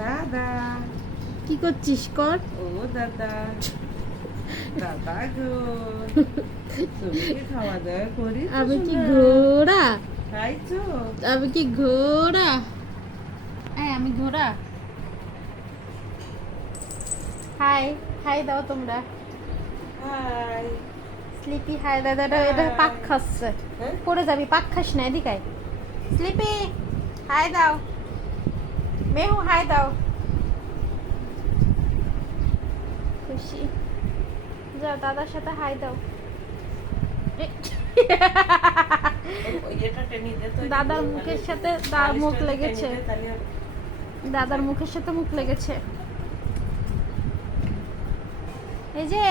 দাদা কি করছিস কর? ও দাদা দাদা গো তুমি কি খাওয়া দাওয়া করিস? আমি কি ঘোড়া? খাইছো? আমি কি ঘোড়া? আমি ঘোড়া। হাই হাই দাও তোমরা। হাই। স্লিপি হাই দাদাটা এটা পাক খাচ্ছে। হ্যাঁ? পড়ে যাবি, পাক খাস না, এদিকে আয়। স্লিপি হাই দাও। মেহু হাই দাও। খুশি যা দাদার সাথে হাই দাও। এটা টেনে দে তো। দাদার মুখের সাথে তার মুখ লেগেছে। দাদার মুখের সাথে মুখ লেগেছে। এই যে